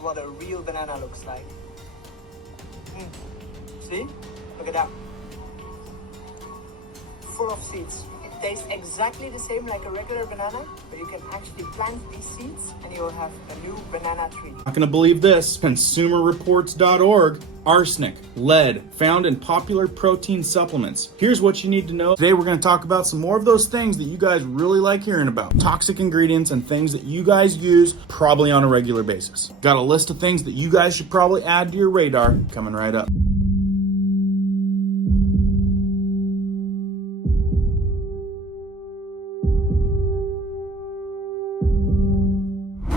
what a real banana looks like. See? Look at that. Full of seeds. It tastes exactly the same like a regular banana, but you can actually plant these seeds and you will have a new banana tree. Not gonna believe this. ConsumerReports.org. Arsenic, lead, found in popular protein supplements. Here's what you need to know. Today we're going to talk about some more of those things that you guys really like hearing about. Toxic ingredients and things that you guys use probably on a regular basis. Got a list of things that you guys should probably add to your radar coming right up.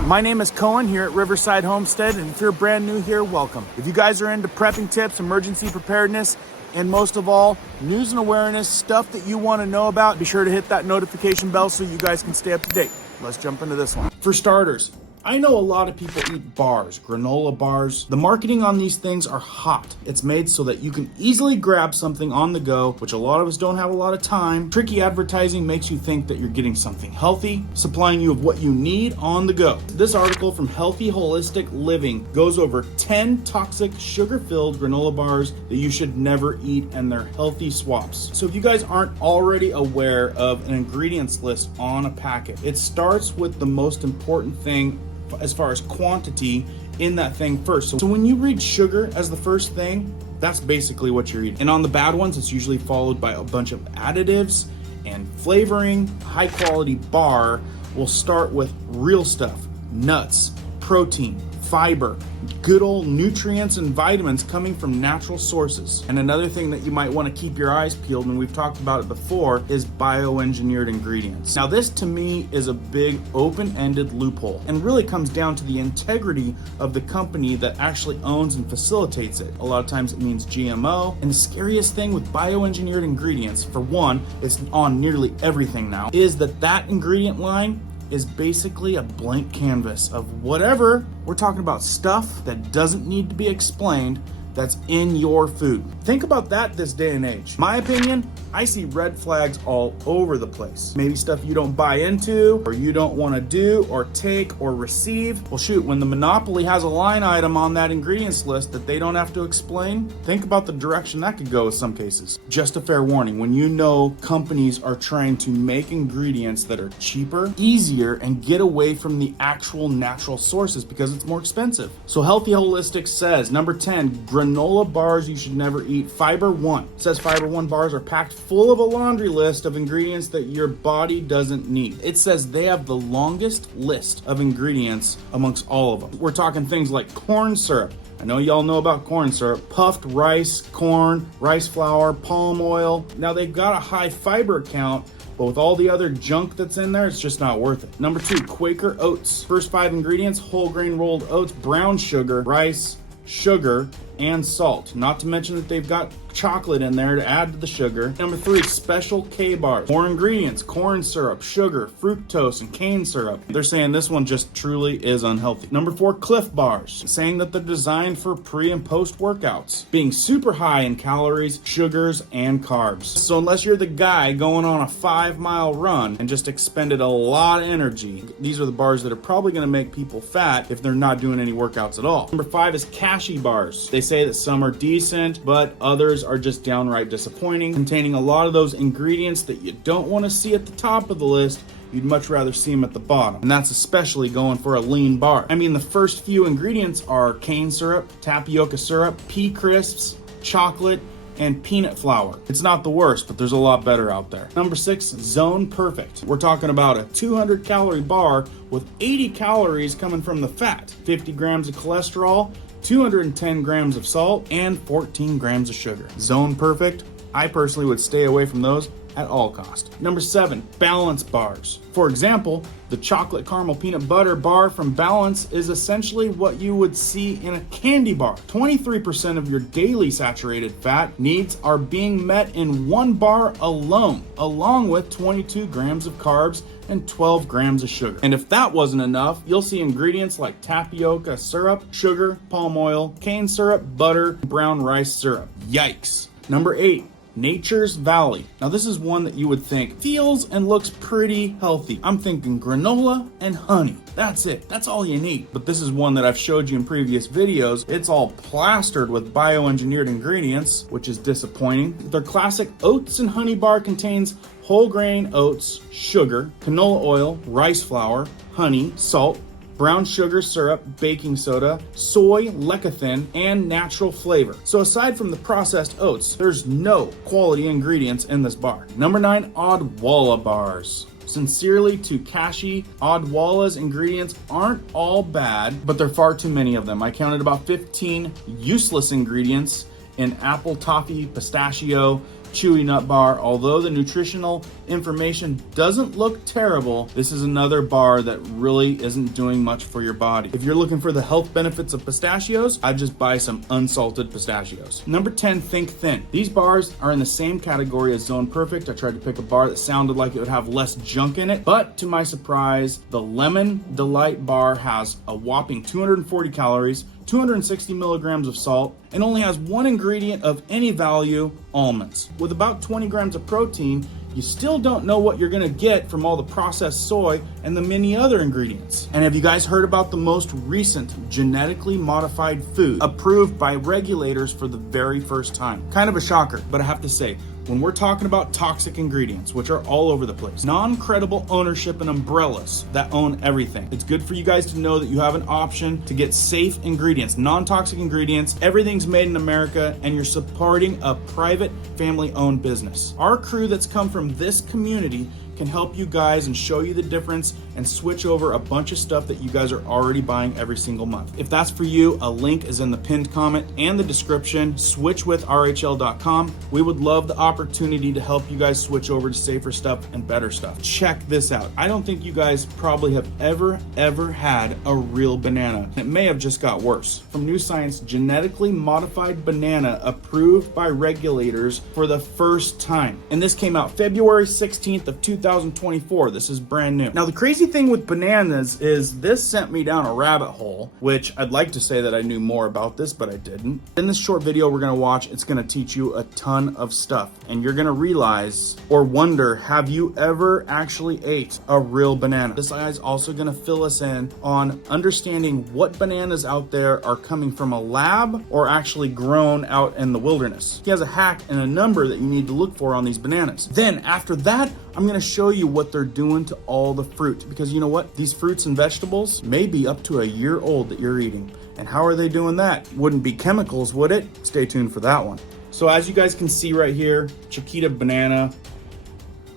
My name is Cohen here at Riverside Homestead, and if you're brand new here, welcome. If you guys are into prepping tips, emergency preparedness, and most of all, news and awareness, stuff that you want to know about, be sure to hit that notification bell so you guys can stay up to date. Let's jump into this one. For starters, I know a lot of people eat bars, granola bars. The marketing on these things are hot. It's made so that you can easily grab something on the go, which a lot of us don't have a lot of time. Tricky advertising makes you think that you're getting something healthy, supplying you of what you need on the go. This article from Healthy Holistic Living goes over 10 toxic sugar-filled granola bars that you should never eat, and they're healthy swaps. So if you guys aren't already aware of an ingredients list on a packet, it starts with the most important thing as far as quantity in that thing first. So when you read sugar as the first thing, that's basically what you're eating. And on the bad ones, it's usually followed by a bunch of additives and flavoring. High quality bar will start with real stuff, nuts, protein, fiber, good old nutrients and vitamins coming from natural sources. And another thing that you might want to keep your eyes peeled, and we've talked about it before, is bioengineered ingredients. Now this to me is a big open-ended loophole and really comes down to the integrity of the company that actually owns and facilitates it. A lot of times it means GMO. And the scariest thing with bioengineered ingredients, for one, it's on nearly everything now, is that ingredient line is basically a blank canvas of whatever. We're talking about stuff that doesn't need to be explained, that's in your food. Think about that this day and age. My opinion, I see red flags all over the place. Maybe stuff you don't buy into, or you don't want to do, or take, or receive. Well shoot, when the monopoly has a line item on that ingredients list that they don't have to explain, think about the direction that could go in some cases. Just a fair warning, when you know companies are trying to make ingredients that are cheaper, easier, and get away from the actual natural sources because it's more expensive. So Healthy Holistic says, number 10, granola bars you should never eat. Fiber One. It says Fiber One bars are packed full of a laundry list of ingredients that your body doesn't need. It says they have the longest list of ingredients amongst all of them. We're talking things like corn syrup. I know y'all know about corn syrup, puffed rice, corn, rice flour, palm oil. Now they've got a high fiber count, but with all the other junk that's in there, it's just not worth it. Number 2, Quaker oats. First 5 ingredients, whole grain rolled oats, brown sugar, rice, sugar, and salt. Not to mention that they've got chocolate in there to add to the sugar. Number 3, Special K bars. More ingredients, corn syrup, sugar, fructose, and cane syrup. They're saying this one just truly is unhealthy. Number 4, Cliff bars, saying that they're designed for pre and post workouts, being super high in calories, sugars, and carbs. So unless you're the guy going on a 5-mile run and just expended a lot of energy, these are the bars that are probably going to make people fat if they're not doing any workouts at all. Number 5 is Cashy bars. They say that some are decent, but others are just downright disappointing, containing a lot of those ingredients that you don't want to see at the top of the list. You'd much rather see them at the bottom, and that's especially going for a lean bar. I mean, the first few ingredients are cane syrup, tapioca syrup, pea crisps, chocolate, and peanut flour. It's not the worst, but there's a lot better out there. Number 6, Zone Perfect. We're talking about a 200 calorie bar with 80 calories coming from the fat, 50 grams of cholesterol, 210 grams of salt, and 14 grams of sugar. Zone Perfect, I personally would stay away from those at all cost. Number 7, Balance bars. For example, the chocolate caramel peanut butter bar from Balance is essentially what you would see in a candy bar. 23% of your daily saturated fat needs are being met in one bar alone, along with 22 grams of carbs and 12 grams of sugar. And if that wasn't enough, you'll see ingredients like tapioca syrup, sugar, palm oil, cane syrup, butter, brown rice syrup. Yikes. Number 8, Nature's Valley. Now this is one that you would think feels and looks pretty healthy. I'm thinking granola and honey. That's it. That's all you need. But this is one that I've showed you in previous videos. It's all plastered with bioengineered ingredients, which is disappointing. Their classic oats and honey bar contains whole grain oats, sugar, canola oil, rice flour, honey, salt, brown sugar syrup, baking soda, soy, lecithin, and natural flavor. So aside from the processed oats, there's no quality ingredients in this bar. Number 9, Odwalla bars. Sincerely to Kashi, Odwalla's ingredients aren't all bad, but there are far too many of them. I counted about 15 useless ingredients in apple toffee, pistachio, chewy nut bar. Although the nutritional information doesn't look terrible, this is another bar that really isn't doing much for your body. If you're looking for the health benefits of pistachios, I'd just buy some unsalted pistachios. Number 10, Think Thin. These bars are in the same category as Zone Perfect. I tried to pick a bar that sounded like it would have less junk in it, but to my surprise, the Lemon Delight bar has a whopping 240 calories, 260 milligrams of salt, and only has one ingredient of any value, almonds. With about 20 grams of protein, you still don't know what you're gonna get from all the processed soy and the many other ingredients. And have you guys heard about the most recent genetically modified food approved by regulators for the very first time? Kind of a shocker, but I have to say, when we're talking about toxic ingredients, which are all over the place, non-credible ownership and umbrellas that own everything, it's good for you guys to know that you have an option to get safe ingredients, non-toxic ingredients. Everything's made in America, and you're supporting a private family-owned business. Our crew that's come from this community can help you guys and show you the difference and switch over a bunch of stuff that you guys are already buying every single month. If that's for you, a link is in the pinned comment and the description. Switchwithrhl.com. We would love the opportunity to help you guys switch over to safer stuff and better stuff. Check this out. I don't think you guys probably have ever had a real banana. It may have just got worse. From New Science, genetically modified banana approved by regulators for the first time. And this came out February 16th of 2024. This is brand new. Now, the crazy thing with bananas is this sent me down a rabbit hole, which I'd like to say that I knew more about this, but I didn't. In this short video we're gonna watch, it's gonna teach you a ton of stuff, and you're gonna realize or wonder, have you ever actually ate a real banana? This guy's also gonna fill us in on understanding what bananas out there are coming from a lab or actually grown out in the wilderness. He has a hack and a number that you need to look for on these bananas. Then after that, I'm gonna show you what they're doing to all the fruit, because you know what? These fruits and vegetables may be up to a year old that you're eating. And how are they doing that? Wouldn't be chemicals, would it? Stay tuned for that one. So as you guys can see right here, Chiquita banana,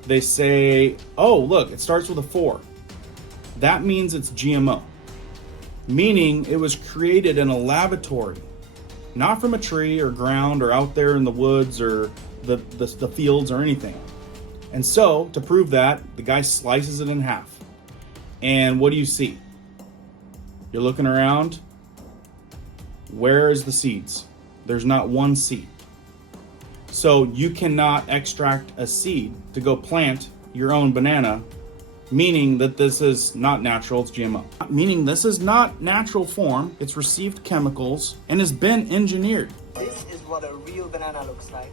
they say, oh, look, it starts with a 4. That means it's GMO, meaning it was created in a laboratory, not from a tree or ground or out there in the woods or the fields or anything. And so, to prove that, the guy slices it in half. And what do you see? You're looking around. Where is the seeds? There's not one seed. So you cannot extract a seed to go plant your own banana, meaning that this is not natural, it's GMO. Meaning this is not natural form, it's received chemicals and has been engineered. This is what a real banana looks like.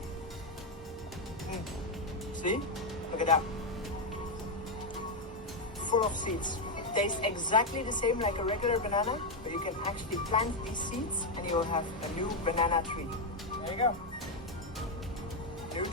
See? Look at that. Full of seeds. It tastes exactly the same like a regular banana, but you can actually plant these seeds and you will have a new banana tree. There you go.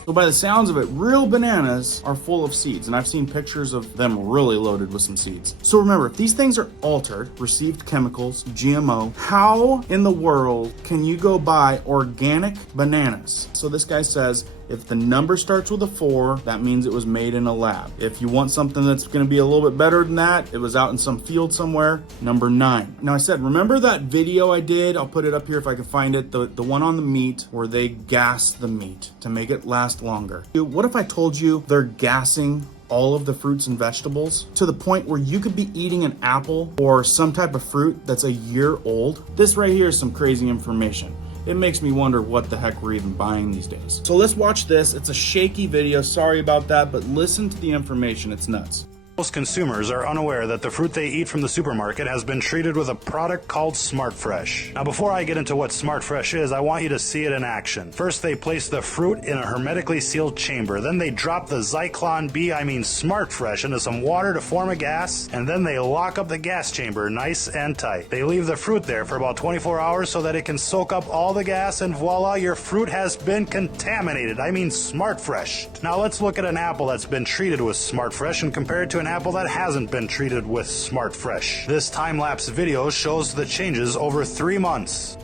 So by the sounds of it, real bananas are full of seeds, and I've seen pictures of them really loaded with some seeds. So remember, if these things are altered, received chemicals, GMO, how in the world can you go buy organic bananas? So this guy says, if the number starts with a 4, that means it was made in a lab. If you want something that's gonna be a little bit better than that, it was out in some field somewhere, number 9. Now I said, remember that video I did? I'll put it up here if I can find it. The one on the meat where they gas the meat to make it last longer. What if I told you they're gassing all of the fruits and vegetables to the point where you could be eating an apple or some type of fruit that's a year old? This right here is some crazy information. It makes me wonder what the heck we're even buying these days. So let's watch this. It's a shaky video, sorry about that, but listen to the information, it's nuts. Most consumers are unaware that the fruit they eat from the supermarket has been treated with a product called Smart Fresh. Now, before I get into what Smart Fresh is, I want you to see it in action. First, they place the fruit in a hermetically sealed chamber. Then they drop the Smart Fresh into some water to form a gas, and then they lock up the gas chamber nice and tight. They leave the fruit there for about 24 hours so that it can soak up all the gas, and voila, your fruit has been contaminated. Smart Fresh. Now let's look at an apple that's been treated with Smart Fresh and compare it to an apple that hasn't been treated with Smart Fresh. This time-lapse video shows the changes over 3 months.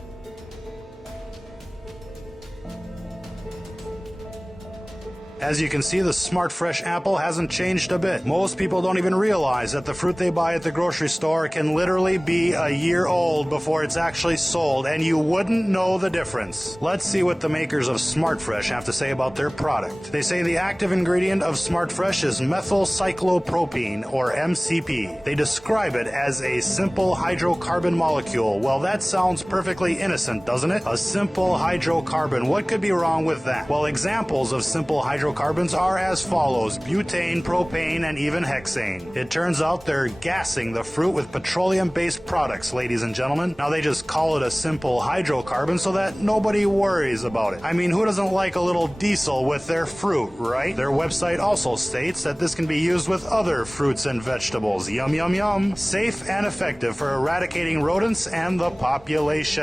As you can see, the Smart Fresh apple hasn't changed a bit. Most people don't even realize that the fruit they buy at the grocery store can literally be a year old before it's actually sold, and you wouldn't know the difference. Let's see what the makers of Smart Fresh have to say about their product. They say the active ingredient of Smart Fresh is methylcyclopropene, or MCP. They describe it as a simple hydrocarbon molecule. Well, that sounds perfectly innocent, doesn't it? A simple hydrocarbon. What could be wrong with that? Well, examples of simple hydrocarbons are as follows: butane, propane, and even hexane. It turns out they're gassing the fruit with petroleum-based products, ladies and gentlemen. Now they just call it a simple hydrocarbon so that nobody worries about it. Who doesn't like a little diesel with their fruit, right? Their website also states that this can be used with other fruits and vegetables. Yum, yum, yum. Safe and effective for eradicating rodents and the population.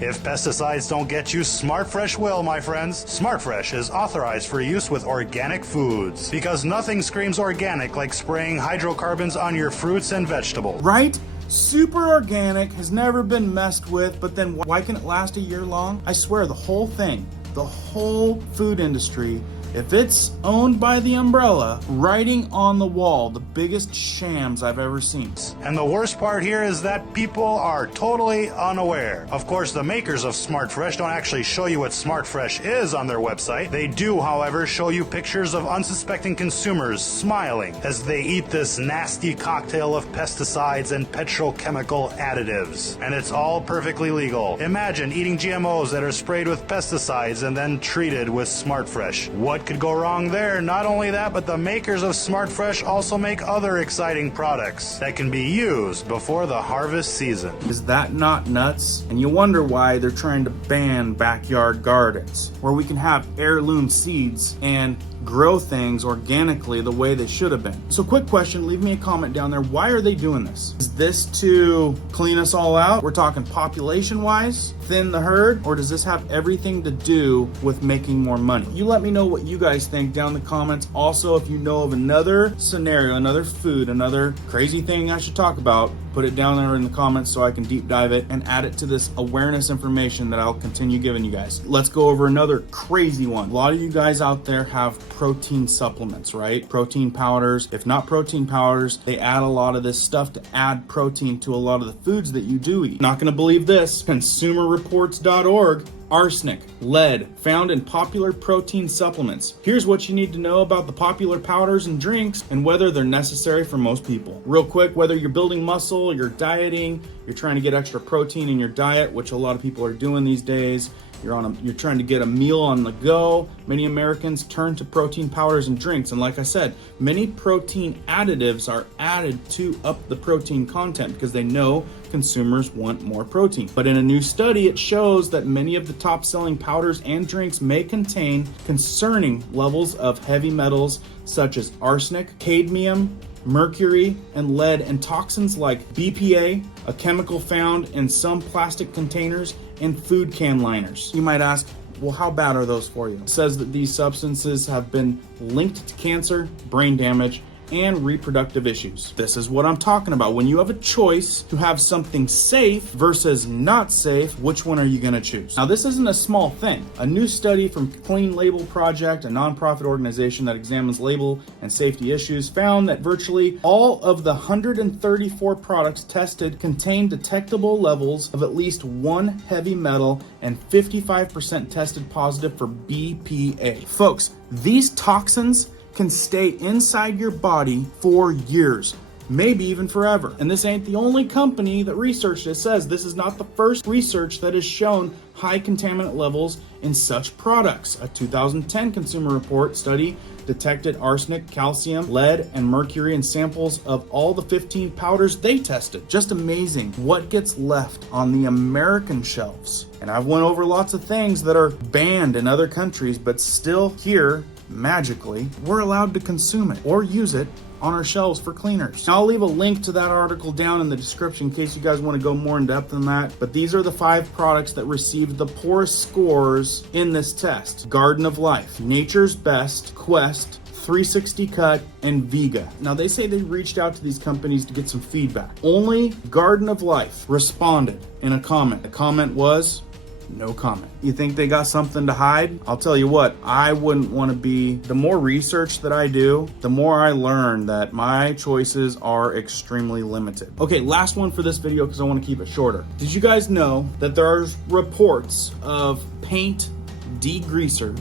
If pesticides don't get you, Smart Fresh will, my friends. Smart Fresh is authorized for use with organic foods, because nothing screams organic like spraying hydrocarbons on your fruits and vegetables. Right? Super organic, has never been messed with, but then why can it last a year long? I swear, the whole thing, the whole food industry, if it's owned by the umbrella, writing on the wall, the biggest shams I've ever seen. And the worst part here is that people are totally unaware. Of course, the makers of Smart Fresh don't actually show you what Smart Fresh is on their website. They do, however, show you pictures of unsuspecting consumers smiling as they eat this nasty cocktail of pesticides and petrochemical additives. And it's all perfectly legal. Imagine eating GMOs that are sprayed with pesticides and then treated with Smart Fresh. What could go wrong there? Not only that, but the makers of Smart Fresh also make other exciting products that can be used before the harvest season. Is that not nuts? And you wonder why they're trying to ban backyard gardens, where we can have heirloom seeds and grow things organically the way they should have been. So quick question, leave me a comment down there. Why are they doing this? Is this to clean us all out? We're talking population wise, thin the herd, or does this have everything to do with making more money? You let me know what you guys think down in the comments. Also, if you know of another scenario, another food, another crazy thing I should talk about, put it down there in the comments so I can deep dive it and add it to this awareness information that I'll continue giving you guys. Let's go over another crazy one. A lot of you guys out there have protein supplements, right? Protein powders. If not protein powders, they add a lot of this stuff to add protein to a lot of the foods that you do eat. Not gonna believe this. Consumerreports.org. Arsenic, lead, found in popular protein supplements. Here's what you need to know about the popular powders and drinks and whether they're necessary for most people. Real quick, whether you're building muscle, you're dieting, you're trying to get extra protein in your diet, which a lot of people are doing these days, you're trying to get a meal on the go, many Americans turn to protein powders and drinks. And like I said, many protein additives are added to up the protein content because they know consumers want more protein. But in a new study, it shows that many of the top selling powders and drinks may contain concerning levels of heavy metals such as arsenic, cadmium, mercury, and lead, and toxins like BPA, a chemical found in some plastic containers and food can liners. You might ask, well, how bad are those for you? It says that these substances have been linked to cancer, brain damage, and reproductive issues. This is what I'm talking about. When you have a choice to have something safe versus not safe, which one are you gonna choose? Now, this isn't a small thing. A new study from Clean Label Project, a nonprofit organization that examines label and safety issues, found that virtually all of the 134 products tested contained detectable levels of at least one heavy metal, and 55% tested positive for BPA. Folks, these toxins can stay inside your body for years, maybe even forever. And this ain't the only company that researched it. Says this is not the first research that has shown high contaminant levels in such products. A 2010 Consumer Report study detected arsenic, calcium, lead, and mercury in samples of all the 15 powders they tested. Just amazing what gets left on the American shelves. And I've went over lots of things that are banned in other countries, but still here, magically, we're allowed to consume it or use it on our shelves for cleaners. Now, I'll leave a link to that article down in the description in case you guys want to go more in depth on that. But these are the 5 products that received the poorest scores in this test. Garden of Life, Nature's Best, Quest, 360 Cut, and Vega. Now, they say they reached out to these companies to get some feedback. Only Garden of Life responded in a comment. The comment was, no comment. You think they got something to hide? I'll tell you what, I wouldn't want to be, the more research that I do, the more I learn that my choices are extremely limited. Okay, last one for this video because I want to keep it shorter. Did you guys know that there are reports of paint degreaser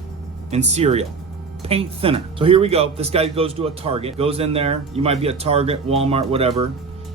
in cereal? Paint thinner. So here we go. This guy goes to a Target, goes in there. You might be at Target, Walmart, whatever.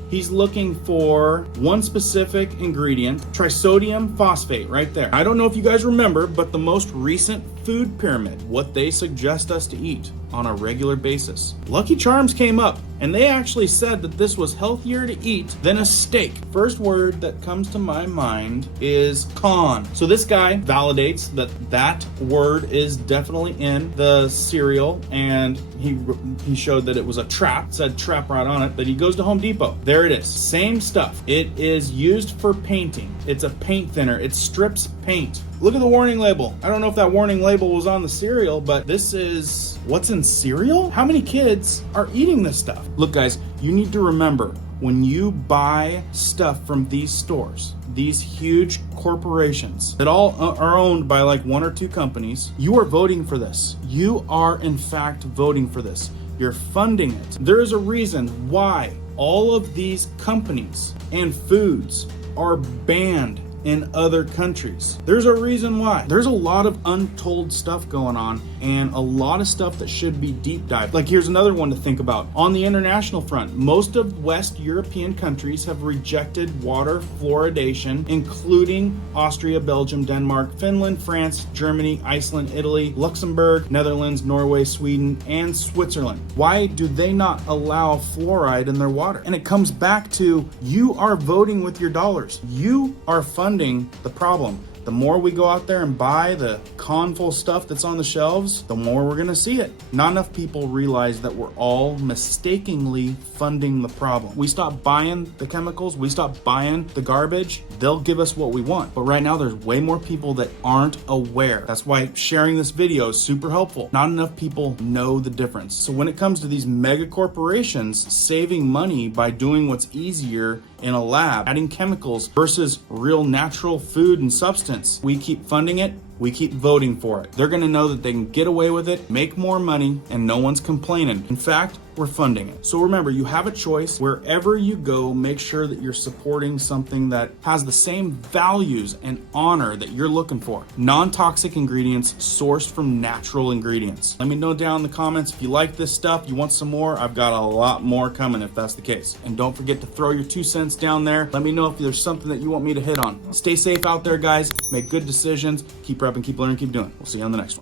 He's looking for one specific ingredient, trisodium phosphate, right there. I don't know if you guys remember, but the most recent food pyramid, what they suggest us to eat on a regular basis. Lucky Charms came up, and they actually said that this was healthier to eat than a steak. First word that comes to my mind is con. So this guy validates that that word is definitely in the cereal, and he showed that it was a trap, said trap right on it, but he goes to Home Depot. There it is, same stuff. It is used for painting. It's a paint thinner. It strips paint. Look at the warning label. I don't know if that warning label was on the cereal, but this is what's in cereal? How many kids are eating this stuff? Look, guys, you need to remember when you buy stuff from these stores, these huge corporations that all are owned by like 1 or 2 companies, you are voting for this. You are, in fact, voting for this. You're funding it. There is a reason why all of these companies and foods are banned in other countries. There's a reason why. There's a lot of untold stuff going on and a lot of stuff that should be deep dived. Like here's another one to think about. On the international front, most of West European countries have rejected water fluoridation, including Austria, Belgium, Denmark, Finland, France, Germany, Iceland, Italy, Luxembourg, Netherlands, Norway, Sweden, and Switzerland. Why do they not allow fluoride in their water? And it comes back to you are voting with your dollars. You are funding the problem. The more we go out there and buy the conful stuff that's on the shelves, the more we're gonna see it. Not enough people realize that we're all mistakenly funding the problem. We stop buying the chemicals, we stop buying the garbage, they'll give us what we want. But right now there's way more people that aren't aware. That's why sharing this video is super helpful. Not enough people know the difference. So when it comes to these mega corporations saving money by doing what's easier in a lab, adding chemicals versus real natural food and substance, we keep funding it, we keep voting for it. They're gonna know that they can get away with it, make more money, and no one's complaining. In fact, we're funding it. So remember, you have a choice. Wherever you go, make sure that you're supporting something that has the same values and honor that you're looking for. Non-toxic ingredients sourced from natural ingredients. Let me know down in the comments if you like this stuff, you want some more. I've got a lot more coming if that's the case. And don't forget to throw your 2 cents down there. Let me know if there's something that you want me to hit on. Stay safe out there, guys. Make good decisions. Keep prepping, keep learning, keep doing. We'll see you on the next one.